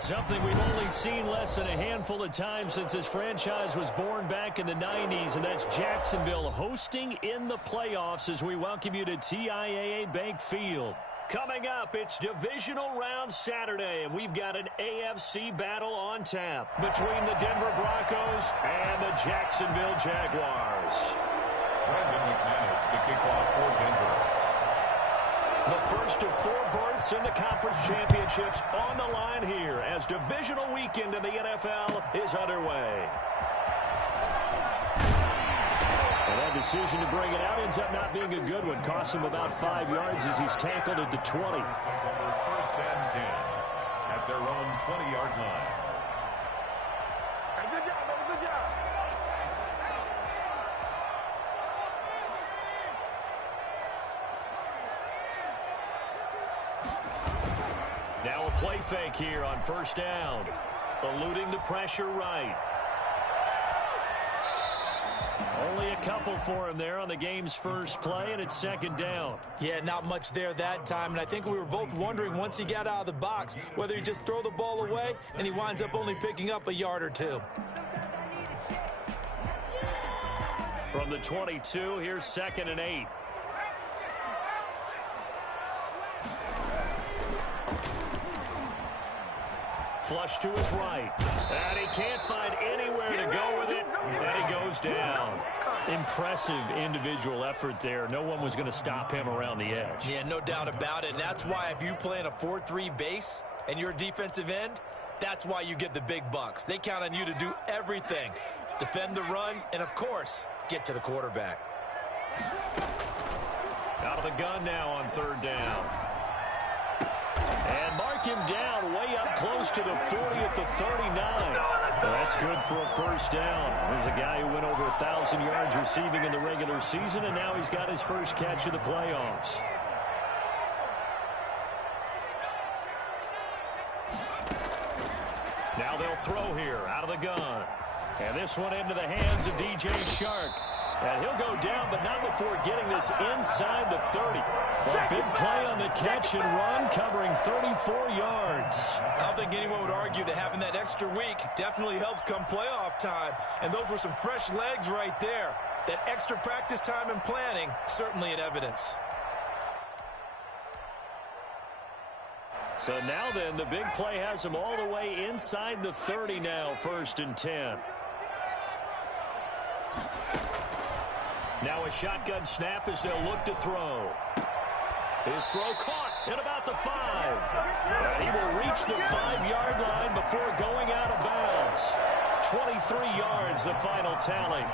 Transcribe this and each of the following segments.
Something we've only seen less than a handful of times since this franchise was born back in the 90s, and that's Jacksonville hosting in the playoffs as we welcome you to TIAA Bank Field. Coming up, it's Divisional Round Saturday, and we've got an AFC battle on tap between the Denver Broncos and the Jacksonville Jaguars. Brandon McManus to kick off for Denver. The first of 4 berths in the conference championships on the line here as divisional weekend in the NFL is underway. And that decision to bring it out ends up not being a good one. Costs him about 5 yards as he's tackled at the 20. First and 10 at their own 20-yard line. Good job, baby, good job. Now a play fake here on first down. Eluding the pressure right. Only a couple for him there on the game's first play, and it's second down. Yeah, not much there that time, and I think we were both wondering once he got out of the box whether he just throw the ball away, and he winds up only picking up a yard or 2. From the 22, here's second and 8. Flush to his right. And he can't find anywhere to go with it. And he goes down. Impressive individual effort there. No one was going to stop him around the edge. Yeah, no doubt about it. And that's why if you play in a 4-3 base and you're a defensive end, that's why you get the big bucks. They count on you to do everything. Defend the run and, of course, get to the quarterback. Out of the gun now on third down. And mark him down way up close to the 40 at the 39. That's good for a first down. There's a guy who went over 1,000 yards receiving in the regular season, and now he's got his first catch of the playoffs. Now they'll throw here out of the gun. And this one into the hands of DJ Shark. And he'll go down, but not before getting this inside the 30. A big play on the catch and run, covering 34 yards. I don't think anyone would argue that having that extra week definitely helps come playoff time. And those were some fresh legs right there. That extra practice time and planning, certainly in evidence. So now then, the big play has him all the way inside the 30 now, first and 10. Now a shotgun snap as they'll look to throw. His throw caught at about the 5. And he will reach the 5-yard line before going out of bounds. 23 yards, the final tally.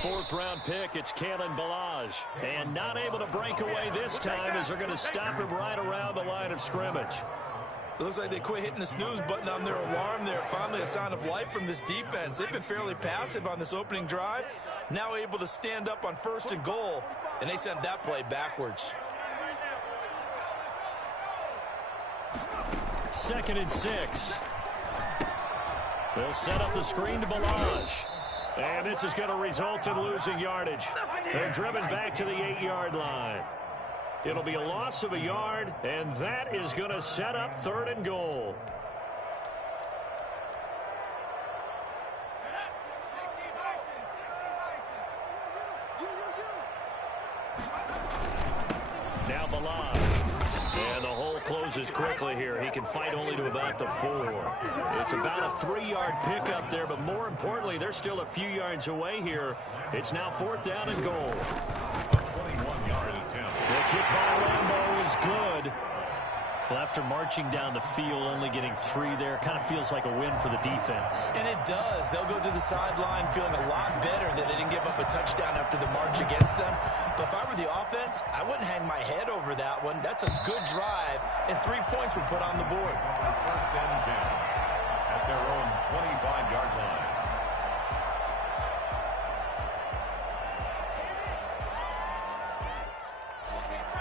Fourth-round pick, it's Kalen Ballage. And not able to break away this time as they're going to stop him right around the line of scrimmage. It looks like they quit hitting the snooze button on their alarm there. Finally a sign of life from this defense. They've been fairly passive on this opening drive. Now able to stand up on first and goal, and they sent that play backwards. Second and 6. They'll set up the screen to Ballage. And this is going to result in losing yardage. They're driven back to the 8-yard line. It'll be a loss of a yard, and that is going to set up third and goal. Now Ballage. And the hole closes quickly here. He can fight only to about the 4. It's about a 3-yard pickup there, but more importantly, they're still a few yards away here. It's now fourth down and goal. 21-yard attempt. The kick by Lambo is good. Well, after marching down the field, only getting 3 there, kind of feels like a win for the defense. And it does. They'll go to the sideline feeling a lot better that they didn't give up a touchdown after the march against them. But if I were the offense, I wouldn't hang my head over that one. That's a good drive, and 3 points were put on the board. First and 10 at their own 25-yard line.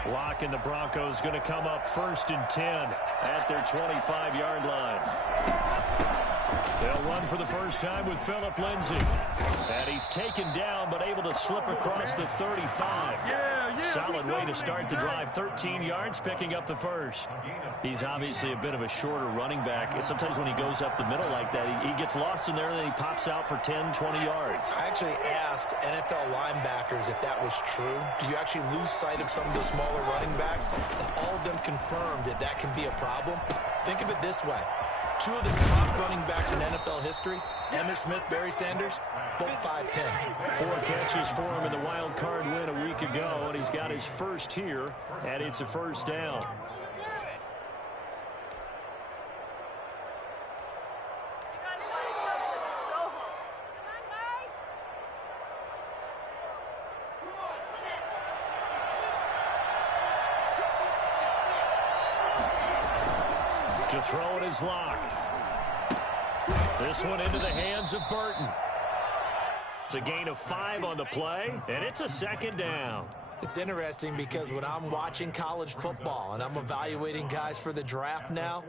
Lock and the Broncos going to come up first and 10 at their 25-yard line. They'll run for the first time with Phillip Lindsay. And he's taken down, but able to slip across the 35. Solid way to start the drive. 13 yards, picking up the first. He's obviously a bit of a shorter running back. Sometimes when he goes up the middle like that, he gets lost in there, and then he pops out for 10, 20 yards. I actually asked NFL linebackers if that was true. Do you actually lose sight of some of the smaller running backs? And all of them confirmed that that can be a problem. Think of it this way. Two of the top running backs in NFL history, Emmitt Smith, Barry Sanders, both 5'10". 4 catches for him in the wild card win a week ago, and he's got his first here, and it's a first down. To throw it is Locke. This one into the hands of Burton. It's a gain of 5 on the play, and it's a second down. It's interesting because when I'm watching college football and I'm evaluating guys for the draft now,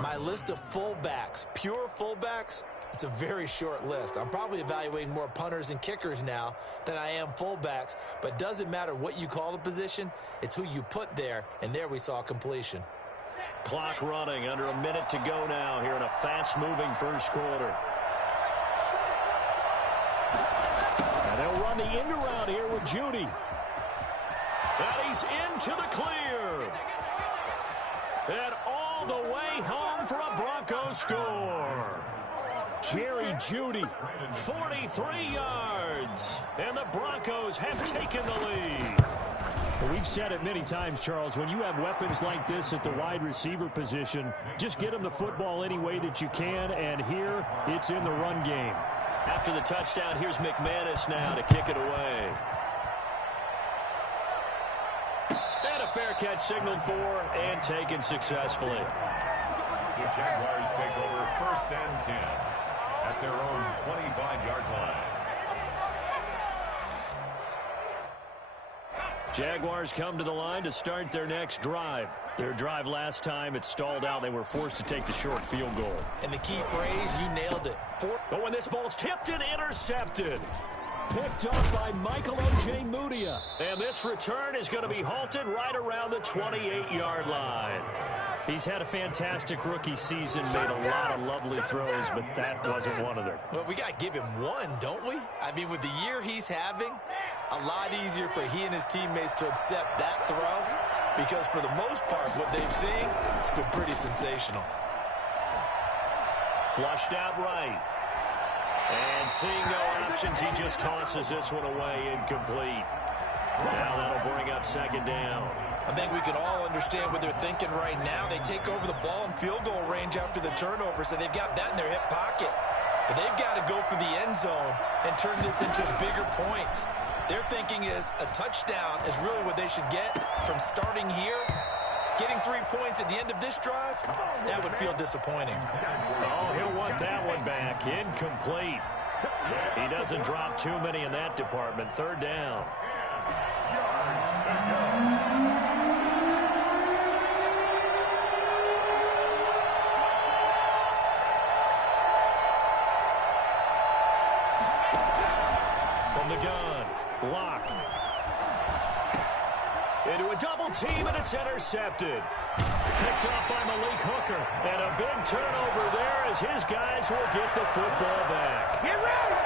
my list of fullbacks, pure fullbacks, it's a very short list. I'm probably evaluating more punters and kickers now than I am fullbacks, but it doesn't matter what you call the position, it's who you put there, and there we saw completion. Clock running, under a minute to go now here in a fast-moving first quarter. And they'll run the end around here with Judy. And he's into the clear. And all the way home for a Broncos score. Jerry Judy, 43 yards. And the Broncos have taken the lead. We've said it many times, Charles, when you have weapons like this at the wide receiver position, just get them the football any way that you can, and here it's in the run game. After the touchdown, here's McManus now to kick it away. And a fair catch signaled for and taken successfully. The Jaguars take over 1st and 10 at their own 25-yard line. Jaguars come to the line to start their next drive. Their drive last time, it stalled out. They were forced to take the short field goal. And the key phrase, you nailed it. But when this ball's tipped and intercepted. Picked up by Michael Ojemudia. And this return is going to be halted right around the 28-yard line. He's had a fantastic rookie season, made a lot of lovely throws, but that wasn't one of them. Well, we got to give him one, don't we? I mean, with the year he's having, a lot easier for he and his teammates to accept that throw because for the most part, what they've seen, it's been pretty sensational. Flushed out right. And seeing no options, he just tosses this one away, incomplete. Now that'll bring up second down. I think we can all understand what they're thinking right now. They take over the ball in field goal range after the turnover, so they've got that in their hip pocket. But they've got to go for the end zone and turn this into bigger points. Their thinking is a touchdown is really what they should get from starting here. Getting 3 points at the end of this drive, that would feel disappointing. Oh, he'll want that one back. Incomplete. He doesn't drop too many in that department. Third down. Yards to go. From the gun, Locke. Into a double team, and it's intercepted. Picked off by Malik Hooker. And a big turnover there as his guys will get the football back. Get ready!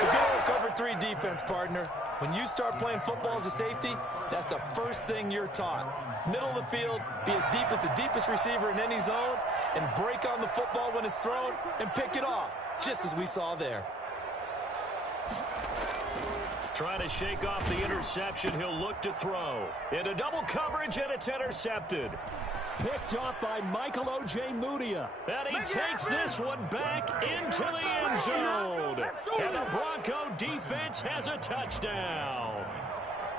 The good old cover 3 defense, partner. When you start playing football as a safety, that's the first thing you're taught. Middle of the field, be as deep as the deepest receiver in any zone, and break on the football when it's thrown and pick it off, just as we saw there. Trying to shake off the interception, he'll look to throw. Into double coverage, and it's intercepted. Picked off by Michael Ojemudia. And he takes this one back into the end zone. And the Bronco defense has a touchdown.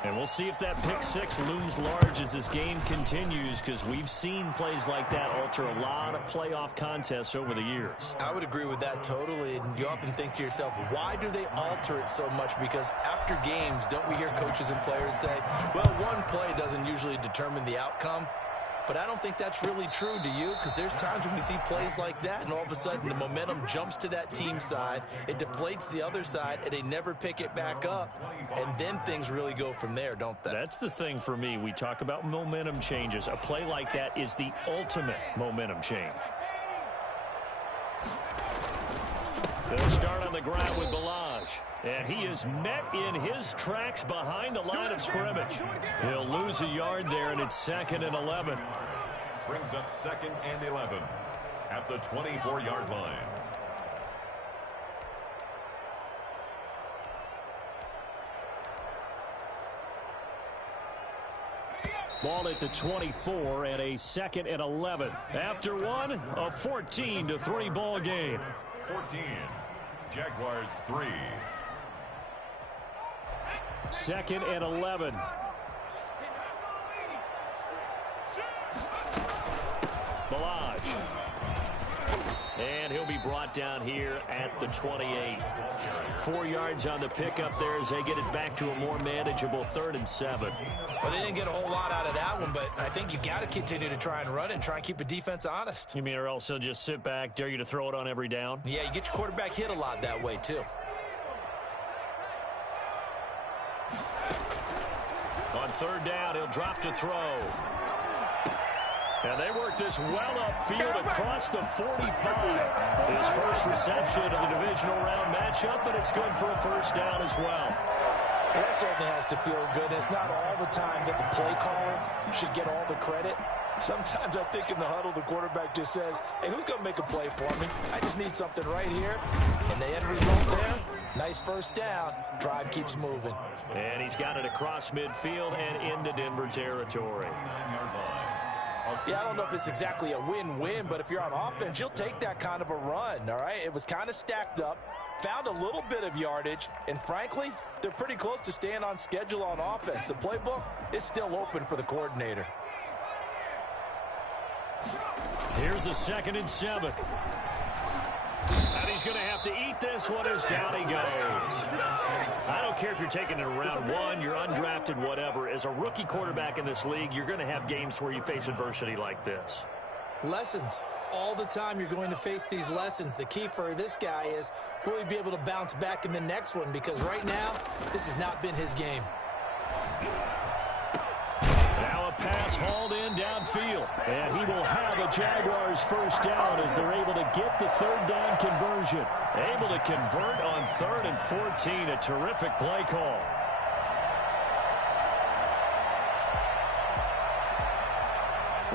And we'll see if that pick six looms large as this game continues, because we've seen plays like that alter a lot of playoff contests over the years. I would agree with that totally. And you often think to yourself, why do they alter it so much? Because after games, don't we hear coaches and players say, well, one play doesn't usually determine the outcome. but I don't think that's really true, do you? Because there's times when we see plays like that, and all of a sudden the momentum jumps to that team side, it deflates the other side, and they never pick it back up, and then things really go from there, don't they? That's the thing for me. We talk about momentum changes. A play like that is the ultimate momentum change. They'll start on the ground with Balaj. And he is met in his tracks behind the line of scrimmage. He'll lose a yard there, and it's 2nd and 11. Brings up 2nd and 11 at the 24-yard line. Ball at the 24 and a 2nd and 11. After one, a 14-3 ball game. 14. Jaguars 3. 2nd and 11. Balaj. And he'll be brought down here at the 28. 4 yards on the pickup there as they get it back to a more manageable 3rd and 7. Well, they didn't get a whole lot out of that one, but I think you've got to continue to try and run and try and keep the defense honest. You mean or else they'll just sit back, dare you to throw it on every down? Yeah, you get your quarterback hit a lot that way, too. On 3rd down, he'll drop to throw. And they work this well upfield across the 45. His first reception of the divisional round matchup, but it's good for a 1st down as well. Well, that certainly has to feel good. It's not all the time that the play caller should get all the credit. Sometimes I think in the huddle, the quarterback just says, hey, who's going to make a play for me? I just need something right here. And the end result there, nice 1st down. Drive keeps moving. And he's got it across midfield and into Denver territory. Yeah, I don't know if it's exactly a win-win, but if you're on offense, you'll take that kind of a run, all right? It was kind of stacked up, found a little bit of yardage, and frankly, they're pretty close to staying on schedule on offense. The playbook is still open for the coordinator. Here's a 2nd and 7. And he's going to have to eat this one as down he goes. I don't care if you're taking it in round 1, you're undrafted, whatever. As a rookie quarterback in this league, you're going to have games where you face adversity like this. Lessons. All the time you're going to face these lessons. The key for this guy is will he be able to bounce back in the next one? Because right now, this has not been his game. Now a pass hauled in downfield. And he will have a Jaguars 1st down as they're able to get the 3rd down conversion. Able to convert on 3rd and 14. A terrific play call.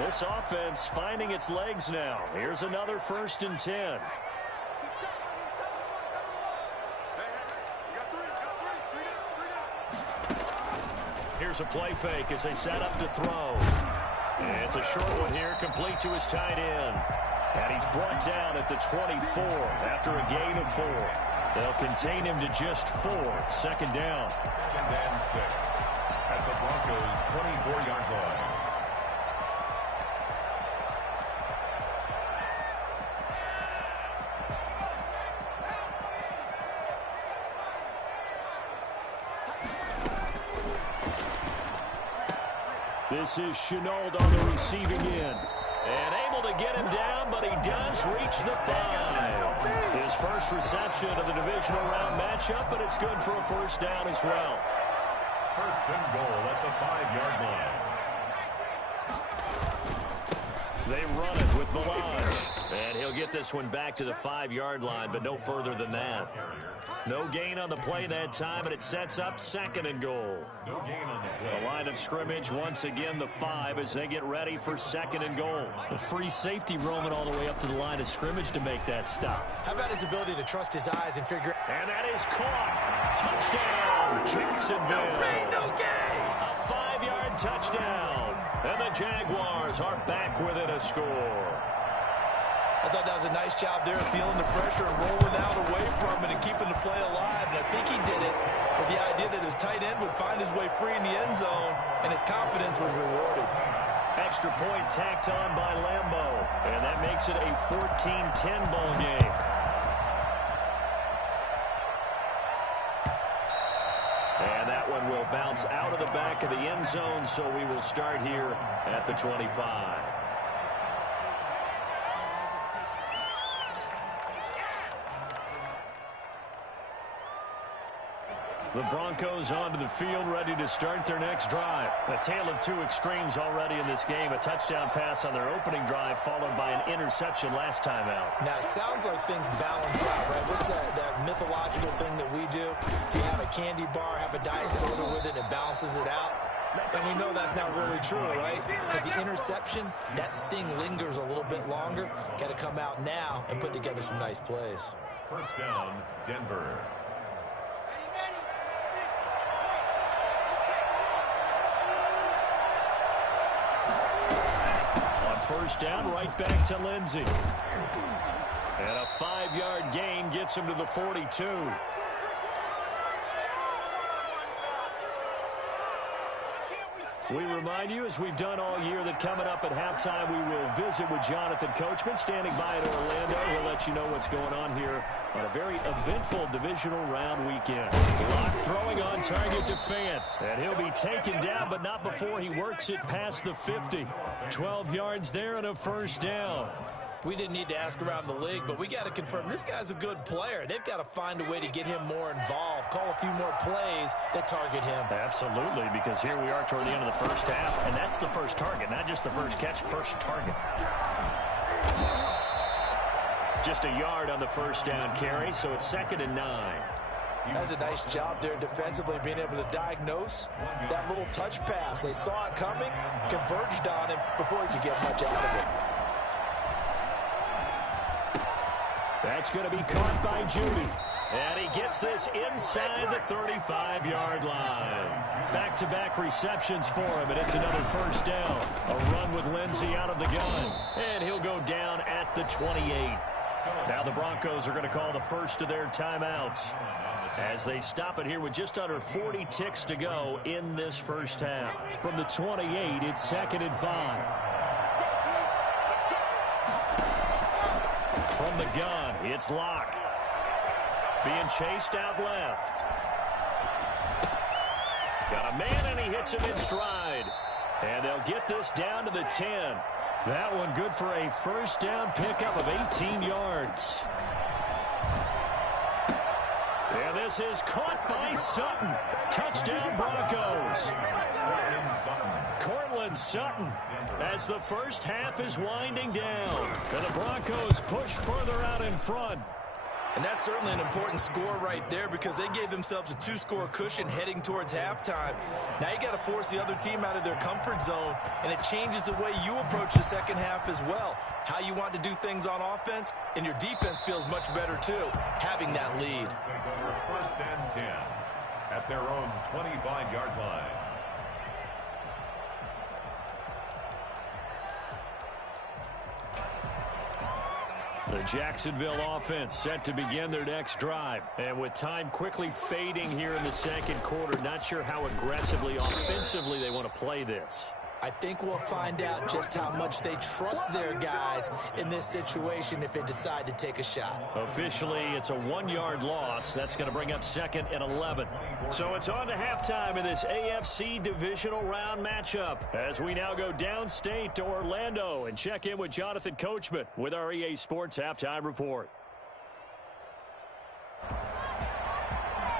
This offense finding its legs now. Here's another 1st and 10. Here's a play fake as they set up to throw. And it's a short one here, complete to his tight end. And he's brought down at the 24 after a gain of 4. They'll contain him to just 4. 2nd down. 2nd and 6 at the Broncos' 24-yard line. This is Chenault on the receiving end. And able to get him down, but he does reach the 5. His first reception of the divisional round matchup, but it's good for a 1st down as well. 1st and goal at the 5-yard line. They run it with Balaj. And he'll get this one back to the 5-yard line, but no further than that. No gain on the play that time, and it sets up 2nd and goal. No gain on the play. The line of scrimmage, once again, the 5 as they get ready for 2nd and goal. The free safety roaming all the way up to the line of scrimmage to make that stop. How about his ability to trust his eyes and figure... And that is caught. Touchdown, Jacksonville. No gain. A 5-yard touchdown. And the Jaguars are back within a score. I thought that was a nice job there, feeling the pressure and rolling out away from it and keeping the play alive. And I think he did it with the idea that his tight end would find his way free in the end zone, and his confidence was rewarded. Extra point tacked on by Lambeau. And that makes it a 14-10 ball game. And that one will bounce out of the back of the end zone, so we will start here at the 25. The Broncos onto the field, ready to start their next drive. A tale of two extremes already in this game. A touchdown pass on their opening drive, followed by an interception last time out. Now, it sounds like things balance out, right? What's that mythological thing that we do? If you have a candy bar, have a diet soda with it, it balances it out. And we know that's not really true, right? Because the interception, that sting lingers a little bit longer. Got to come out now and put together some nice plays. First down, Denver. First down, right back to Lindsey. And a 5-yard gain gets him to the 42. We remind you, as we've done all year, that coming up at halftime, we will visit with Jonathan Coachman, standing by at Orlando. He'll let you know what's going on here on a very eventful divisional round weekend. Lock throwing on target to Fant. And he'll be taken down, but not before he works it past the 50. 12 yards there and a first down. We didn't need to ask around the league, but we got to confirm this guy's a good player. They've got to find a way to get him more involved, call a few more plays that target him. Absolutely, because here we are toward the end of the first half, and that's the first target, not just the first catch, first target. Just a yard on the first down carry, so it's 2nd and 9. That's a nice job there defensively, being able to diagnose that little touch pass. They saw it coming, converged on him before he could get much out of it. That's going to be caught by Judy. And he gets this inside the 35-yard line. Back-to-back receptions for him, and it's another first down. A run with Lindsey out of the gun. And he'll go down at the 28. Now the Broncos are going to call the first of their timeouts as they stop it here with just under 40 ticks to go in this first half. From the 28, it's 2nd and 5. From the gun, it's Locke. Being chased out left. Got a man, and he hits him in stride. And they'll get this down to the 10. That one good for a first down pickup of 18 yards. And this is caught by Sutton. Touchdown Broncos. Cortland Sutton, as the first half is winding down. And the Broncos push further out in front. And that's certainly an important score right there, because they gave themselves a 2-score cushion heading towards halftime. Now you got to force the other team out of their comfort zone, and it changes the way you approach the second half as well. How you want to do things on offense, and your defense feels much better too, having that lead. First and 10 at their own 25-yard line. The Jacksonville offense set to begin their next drive. And with time quickly fading here in the second quarter, not sure how aggressively, offensively they want to play this. I think we'll find out just how much they trust their guys in this situation if they decide to take a shot. Officially, it's a 1-yard loss. That's going to bring up 2nd and 11. So it's on to halftime in this AFC divisional round matchup as we now go downstate to Orlando and check in with Jonathan Coachman with our EA Sports Halftime Report.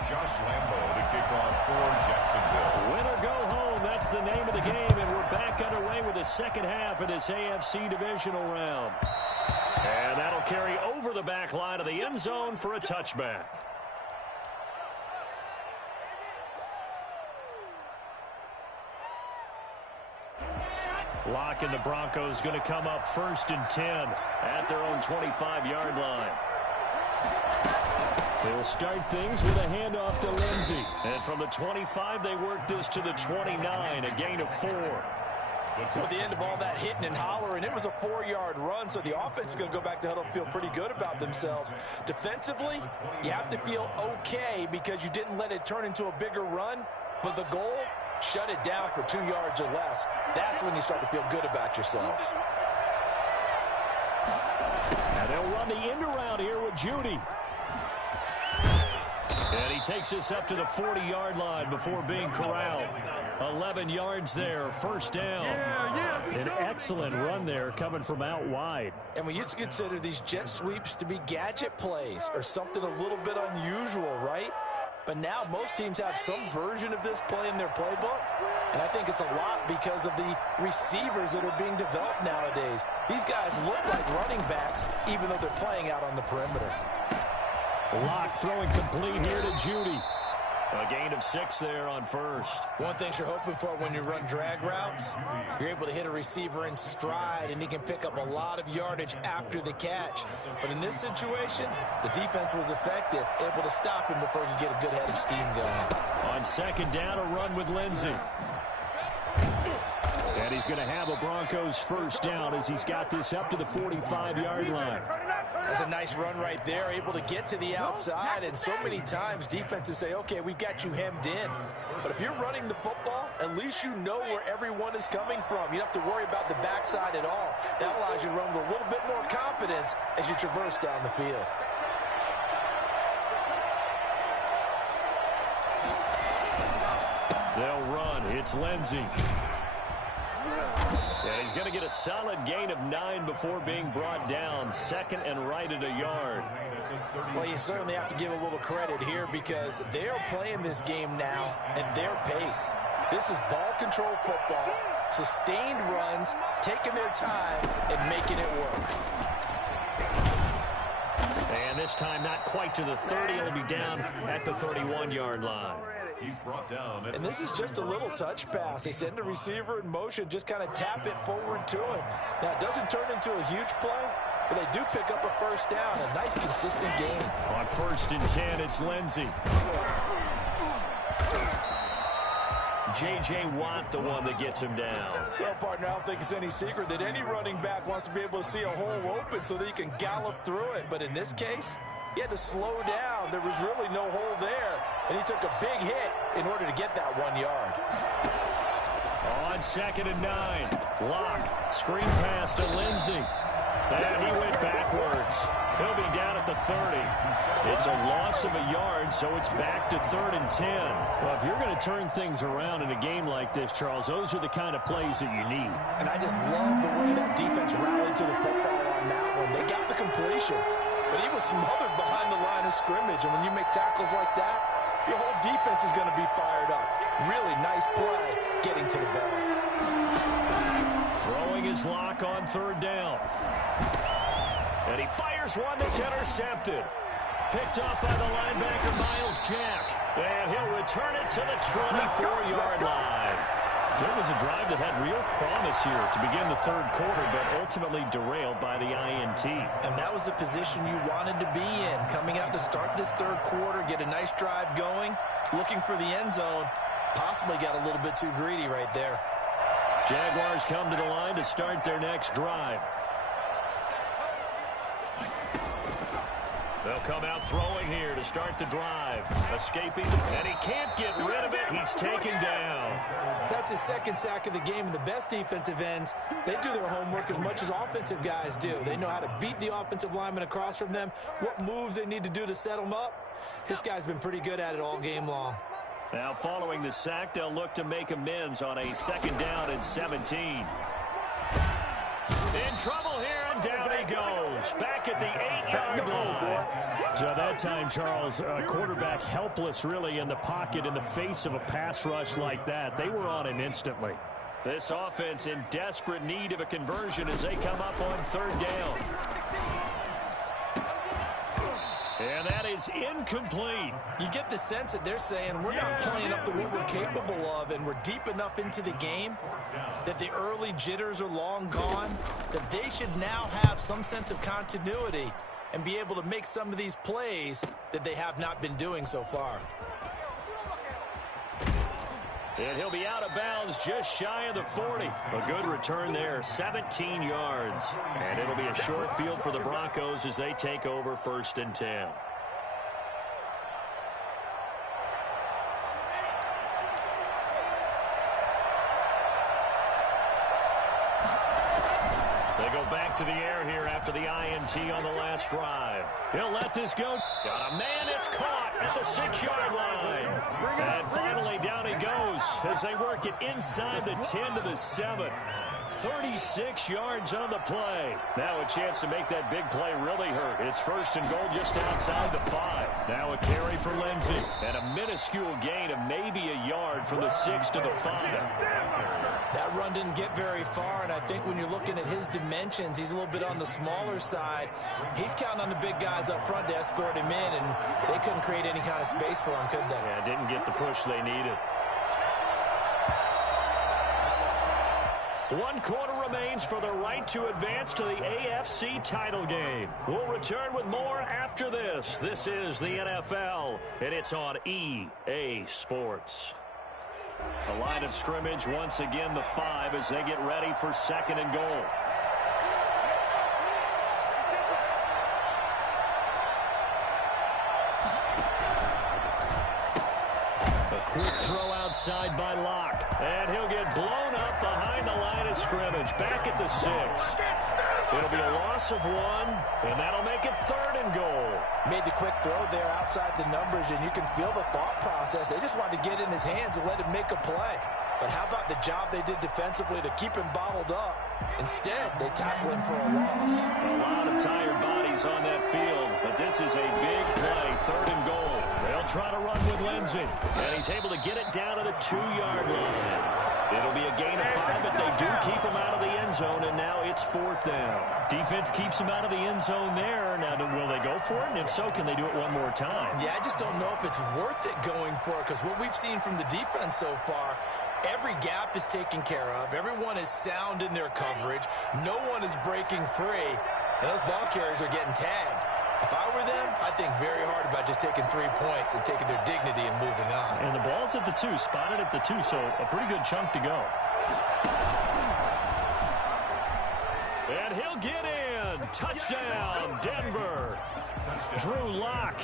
Josh Lambo to kick off for Jacksonville. Win or go home, that's the name of the game, and we're back underway with the second half of this AFC divisional round. And that'll carry over the back line of the end zone for a touchback. Locke and the Broncos going to come up 1st and 10 at their own 25-yard line. They'll start things with a handoff to Lindsey. And from the 25, they work this to the 29, a gain of 4. Well, at the end of all that hitting and hollering, it was a 4-yard run, so the offense is going to go back to huddle and feel pretty good about themselves. Defensively, you have to feel okay because you didn't let it turn into a bigger run, but the goal, shut it down for 2 yards or less. That's when you start to feel good about yourselves. And they'll run the end around here with Judy. And he takes this up to the 40-yard line before being corralled. 11 yards there, first down. An excellent run there coming from out wide. And we used to consider these jet sweeps to be gadget plays or something a little bit unusual, right? But now most teams have some version of this play in their playbook. And I think it's a lot because of the receivers that are being developed nowadays. These guys look like running backs even though they're playing out on the perimeter. Lock throwing complete here to Judy. A gain of 6 there on first. One thing you're hoping for when you run drag routes, you're able to hit a receiver in stride, and he can pick up a lot of yardage after the catch. But in this situation, the defense was effective, able to stop him before he could get a good head of steam going. On second down, a run with Lindsey. And he's going to have a Broncos first down as he's got this up to the 45-yard line. That's a nice run right there, able to get to the outside. And so many times defenses say, okay, we've got you hemmed in. But if you're running the football, at least you know where everyone is coming from. You don't have to worry about the backside at all. That allows you to run with a little bit more confidence as you traverse down the field. They'll run. It's Lindsey. And he's going to get a solid gain of 9 before being brought down. Second and right at a yard. Well, you certainly have to give a little credit here because they are playing this game now at their pace. This is ball control football, sustained runs, taking their time and making it work. And this time not quite to the 30. It'll be down at the 31-yard line. He's brought down. And this is just a little touch pass. They send the receiver in motion, just kind of tap it forward to him. Now, it doesn't turn into a huge play, but they do pick up a first down. A nice, consistent gain. On first and 10, it's Lindsey. J.J. Watt, the one that gets him down. Well, partner, I don't think it's any secret that any running back wants to be able to see a hole open so that he can gallop through it. But in this case, he had to slow down. There was really no hole there. And he took a big hit in order to get that 1 yard. On second and 9, Lock, screen pass to Lindsey. And he went backwards. He'll be down at the 30. It's a loss of a yard, so it's back to 3rd and 10. Well, if you're going to turn things around in a game like this, Charles, those are the kind of plays that you need. And I just love the way that defense rallied to the football on that one. They got the completion, but he was smothered behind the line of scrimmage. And when you make tackles like that, your whole defense is going to be fired up. Really nice play getting to the ball. Throwing his Lock on 3rd down. And he fires one that's intercepted. Picked off by the linebacker, Miles Jack. And he'll return it to the 24-yard line. So it was a drive that had real promise here to begin the 3rd quarter, but ultimately derailed by the INT. And that was the position you wanted to be in. Coming out to start this 3rd quarter, get a nice drive going, looking for the end zone. Possibly got a little bit too greedy right there. Jaguars come to the line to start their next drive. They'll come out throwing here to start the drive. Escaping, and he can't get rid of it. He's taken down. That's his 2nd sack of the game, and the best defensive ends, they do their homework as much as offensive guys do. They know how to beat the offensive lineman across from them, what moves they need to do to set them up. This guy's been pretty good at it all game long. Now, following the sack, they'll look to make amends on a 2nd down and 17. In trouble here, and down he goes. Back at the 8-yard line. So that time, Charles, quarterback helpless really in the pocket in the face of a pass rush like that. They were on him instantly. This offense in desperate need of a conversion as they come up on 3rd down. And that is incomplete. You get the sense that they're saying we're not playing up to what we're capable of, and we're deep enough into the game that the early jitters are long gone, that they should now have some sense of continuity and be able to make some of these plays that they have not been doing so far. And he'll be out of bounds just shy of the 40. A good return there, 17 yards. And it'll be a short field for the Broncos as they take over 1st and 10. They go back to the air here after the INT on the last drive. He'll let this go. Got a man, it's caught at the 6-yard as they work it inside the 10 to the 7. 36 yards on the play. Now a chance to make that big play really hurt. It's first and goal just outside the 5. Now a carry for Lindsey. And a minuscule gain of maybe a yard from the 6 to the 5. That run didn't get very far, and I think when you're looking at his dimensions, he's a little bit on the smaller side. He's counting on the big guys up front to escort him in, and they couldn't create any kind of space for him, could they? Yeah, didn't get the push they needed. 1 quarter remains for the right to advance to the AFC title game. We'll return with more after this. This is the NFL, and it's on EA Sports. The line of scrimmage, once again, the 5 as they get ready for second and goal. A quick throw outside by Locke. And he'll get blown up behind the line of scrimmage. Back at the 6. It'll be a loss of 1, and that'll make it third and goal. Made the quick throw there outside the numbers, and you can feel the thought process. They just wanted to get in his hands and let him make a play. But how about the job they did defensively to keep him bottled up? Instead, they tackle him for a loss. A lot of tired bodies on that field, but this is a big play, third and goal. They'll try to run with Lindsey, and he's able to get it down to the 2-yard line. It'll be a gain of 5, but they do keep him out of the end zone, and now it's 4th down. Defense keeps him out of the end zone there. Now, will they go for it? And if so, can they do it one more time? Yeah, I just don't know if it's worth it going for it, because what we've seen from the defense so far, every gap is taken care of. Everyone is sound in their coverage. No one is breaking free, and those ball carriers are getting tagged. If I were them, I'd think very hard about just taking 3 points and taking their dignity and moving on. And the ball's at the 2, spotted at the 2, so a pretty good chunk to go. And he'll get in. Touchdown, Denver. Drew Lock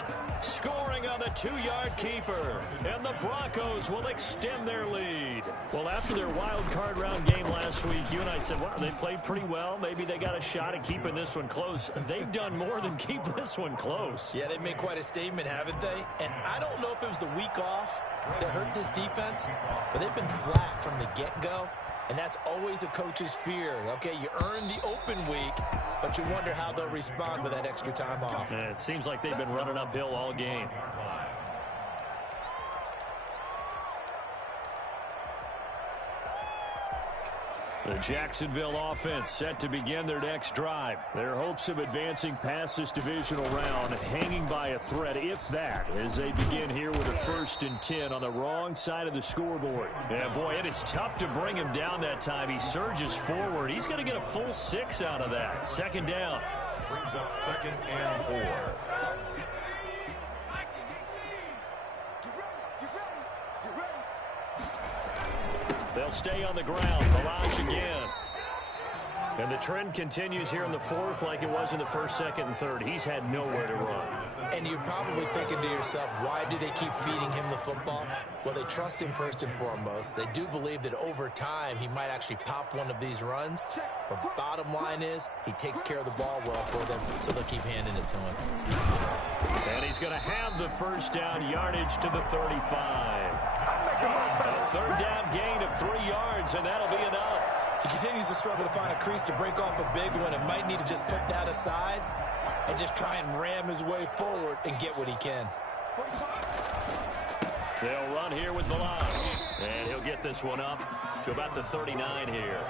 scoring on the 2-yard keeper. And the Broncos will extend their lead. Well, after their wild card round game last week, you and I said, wow, they played pretty well. Maybe they got a shot at keeping this one close. They've done more than keep this one close. Yeah, they've made quite a statement, haven't they? And I don't know if it was the week off that hurt this defense, but they've been flat from the get-go. And that's always a coach's fear. Okay, you earn the open week, but you wonder how they'll respond with that extra time off. And it seems like they've been running uphill all game. The Jacksonville offense set to begin their next drive. Their hopes of advancing past this divisional round hanging by a thread, if that, as they begin here with a 1st and 10 on the wrong side of the scoreboard. Yeah, boy, it is tough to bring him down that time. He surges forward. He's going to get a full 6 out of that. 2nd down. Brings up 2nd and 4. They'll stay on the ground. Balazs again. And the trend continues here in the 4th like it was in the 1st, 2nd, and 3rd. He's had nowhere to run. And you're probably thinking to yourself, why do they keep feeding him the football? Well, they trust him first and foremost. They do believe that over time he might actually pop one of these runs. But bottom line is he takes care of the ball well for them, so they'll keep handing it to him. And he's going to have the 1st down, yardage to the 35. A 3rd down gain of 3 yards, and that'll be enough. He continues to struggle to find a crease to break off a big one and might need to just put that aside and just try and ram his way forward and get what he can. They'll run here with Balazs, and he'll get this one up to about the 39 here.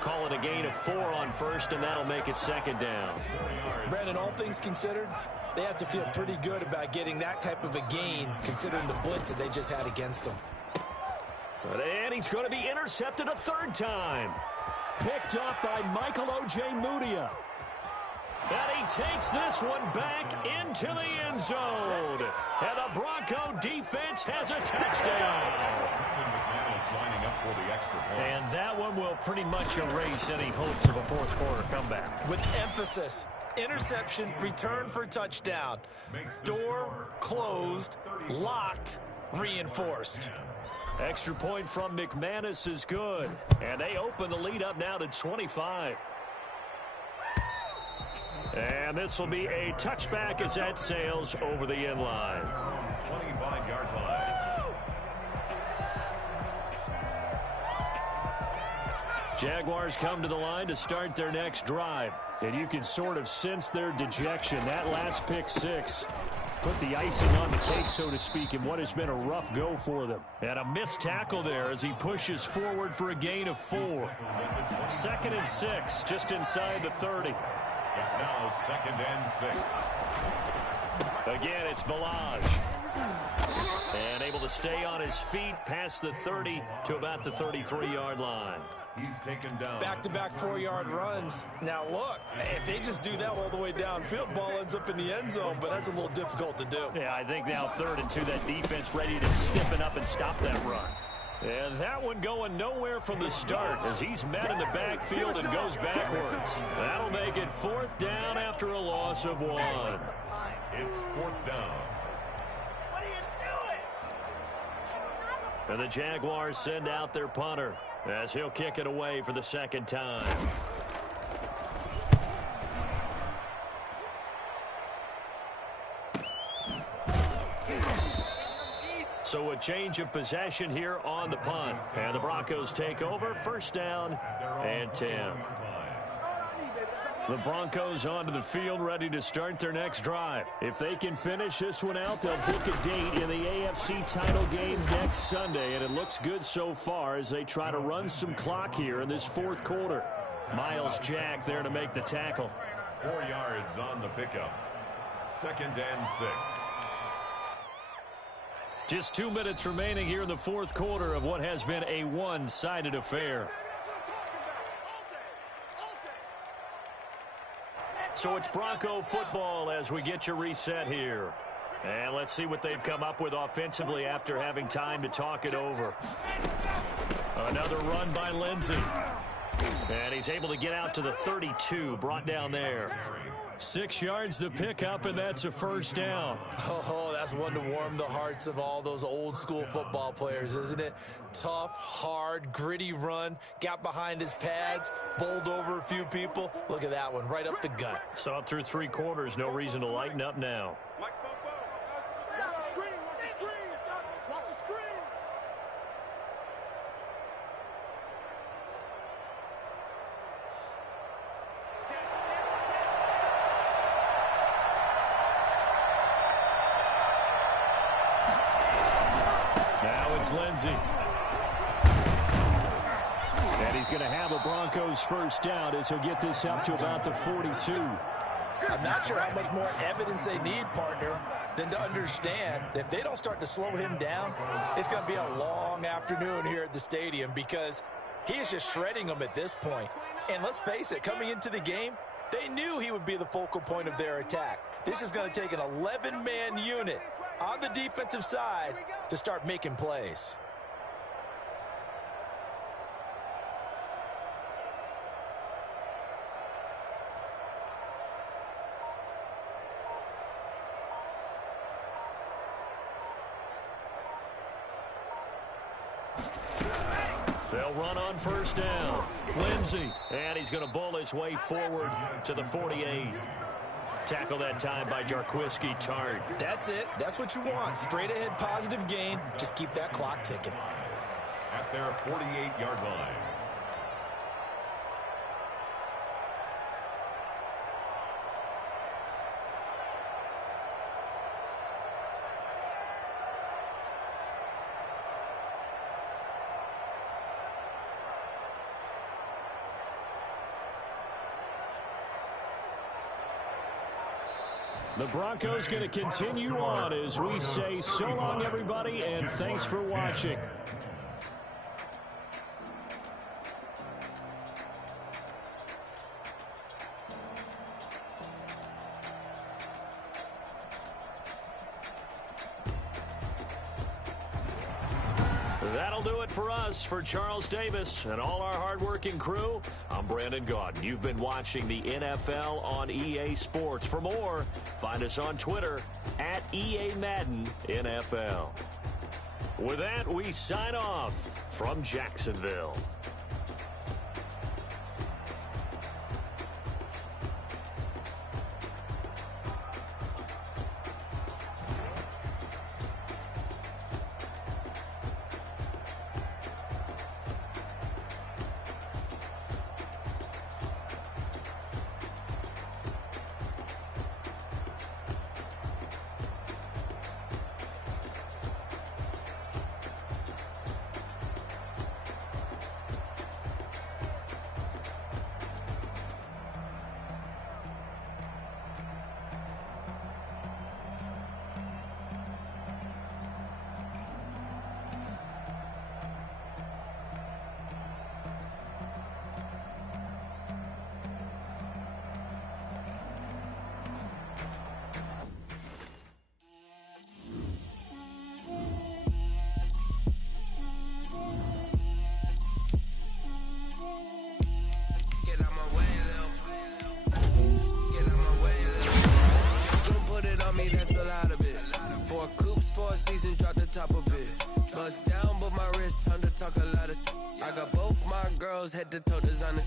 Call it a gain of 4 on 1st, and that'll make it 2nd down. Brandon, all things considered, they have to feel pretty good about getting that type of a gain considering the blitz that they just had against them. And he's going to be intercepted a 3rd time. Picked up by Michael O.J. Mudia. And he takes this one back into the end zone. And the Bronco defense has a touchdown. Lining up for the extra point. And that one will pretty much erase any hopes of a 4th quarter comeback. With emphasis, interception, return for touchdown. Door closed, locked, reinforced. Extra point from McManus is good. And they open the lead up now to 25. And this will be a touchback as that sails over the end line. 25-yard line. Jaguars come to the line to start their next drive. And you can sort of sense their dejection. That last pick six put the icing on the cake, so to speak, in what has been a rough go for them. And a missed tackle there as he pushes forward for a gain of 4. 2nd and 6, just inside the 30. It's now 2nd and 6. Again, it's Balaj. And able to stay on his feet past the 30 to about the 33-yard line. He's taken down. Back-to-back 4-yard runs. Now, look, if they just do that all the way downfield, ball ends up in the end zone, but that's a little difficult to do. Yeah, I think now 3rd and 2, that defense ready to stiffen up and stop that run. And that one going nowhere from the start as he's met in the backfield and goes backwards. That'll make it 4th down after a loss of 1. It's 4th down. And the Jaguars send out their punter as he'll kick it away for the 2nd time. So a change of possession here on the punt. And the Broncos take over. 1st down and 10. The Broncos onto the field ready to start their next drive. If they can finish this one out, they'll book a date in the AFC title game next Sunday. And it looks good so far as they try to run some clock here in this 4th quarter. Miles Jack there to make the tackle. 4 yards on the pickup. 2nd and 6. Just 2 minutes remaining here in the 4th quarter of what has been a one-sided affair. So it's Bronco football as we get you reset here. And let's see what they've come up with offensively after having time to talk it over. Another run by Lindsey. And he's able to get out to the 32, brought down there. 6 yards the pickup, and that's a 1st down. Oh, that's one to warm the hearts of all those old school football players, isn't it? Tough, hard, gritty run, got behind his pads, bowled over a few people. Look at that one, right up the gut. So up through 3 quarters, no reason to lighten up now. Lindsey. And he's going to have a Broncos 1st down as he'll get this up to about the 42. I'm not sure how much more evidence they need, partner, than to understand that if they don't start to slow him down, it's going to be a long afternoon here at the stadium because he is just shredding them at this point. And let's face it, coming into the game, they knew he would be the focal point of their attack. This is going to take an 11-man unit on the defensive side to start making plays. They'll run on 1st down. Lindsey, and he's going to bull his way forward to the 48. Tackle that time by Jarquiski Tart. That's it. That's what you want. Straight ahead positive gain. Just keep that clock ticking. At their 48-yard line. The Broncos going to continue on as we say so long, everybody, and thanks for watching. That'll do it for us. For Charles Davis and all our hardworking crew, I'm Brandon Gaudin. You've been watching the NFL on EA Sports. For more, find us on Twitter at EA Madden NFL. With that, we sign off from Jacksonville. 4 seasons, drop the top a bit. Bust down, but my wrist, time to talk a lot of. I got both my girls head to toe designer.